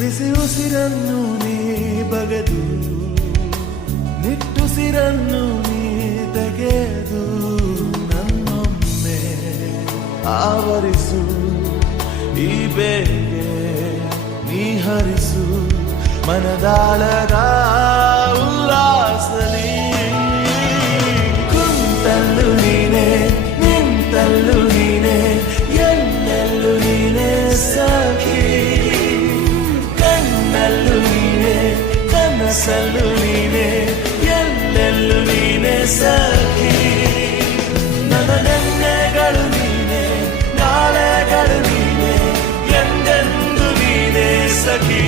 ಬಿಸಿ ಉಸಿರನ್ನು ನೀ ಬಗೆದು ನಿಟ್ಟುಸಿರನ್ನು ನೀ ತೆಗೆದು ನನ್ನೊಮ್ಮೆ ಆವರಿಸು ಈ ಬೇಗೆ ನೀ ಹರಿಸು ಮನದಾಳದ ಉಲ್ಲಾಸಲಿ ಕುಂತಲ್ಲು ನೀನೆ ನಿಂತಲ್ಲು ನೀನೆ ಎಲ್ಲೆಲ್ಲೂ ನೀನೆ ಸಖಿ ಕಣ್ಣಲ್ಲೂ ನೀನೆ ಕನಸಲ್ಲೂ ನೀನೆ ಎಲ್ಲೆಲ್ಲೂ ನೀನೆ ಸಖಿ ನನ್ನ ನೆನ್ನೆಗಳು ನೀನೆ ನಾಳೆಗಳು ನೀನೆ ಎಂದೆಂದು ನೀನೆ ಸಖಿ